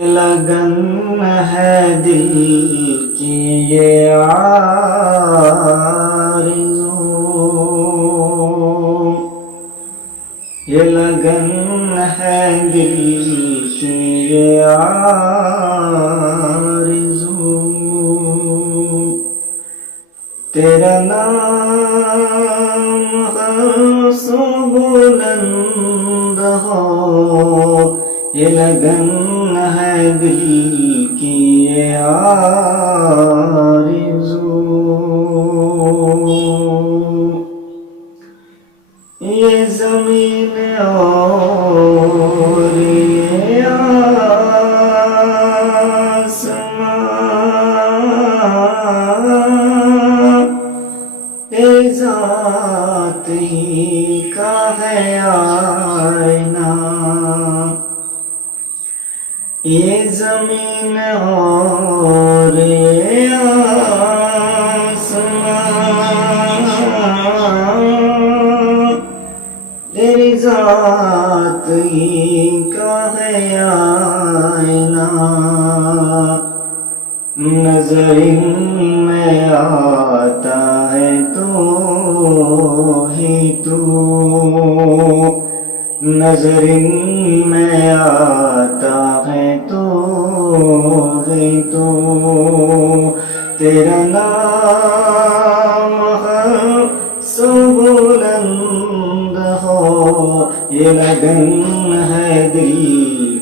لگن ہے دل کی یہ آرزو، یہ لگن ہے دل کی یہ آرزو، تیرا نام ہر سو بلند ہو، یہ لگن ہے دل کی یہ آرزو، یہ زمین اور یہ آسمان تیری ذات ہی کا ہے آئینہ، یہ زمین اور یہ آسمان تیری ذات ہی کا ہے آئینہ، نظر میں آتا ہے تو ہی تو، نظر میں آتا ہے تو ہی تو، تیرا نام ہر سو بلند ہو، یہ لگن ہے دل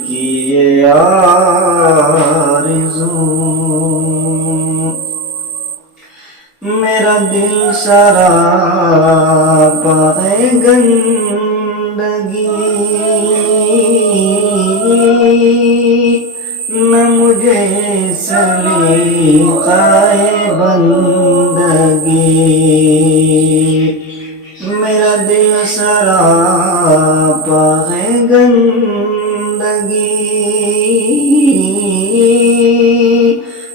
کی یہ آرزو، میرا دل سراپا ہے گندگی، نہ مجھے سلیقہ بندگی، میرا دل سراپا ہے گندگی،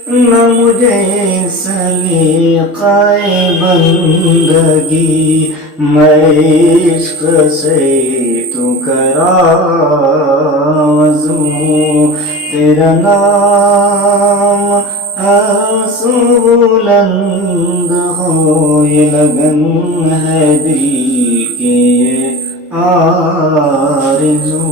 نہ مجھے سلیقہ بندگی، میں عشق سے تو کرازوں، تیرا نام ہر سو بلند ہو، یہ لگن ہے دل کی یہ آرزو۔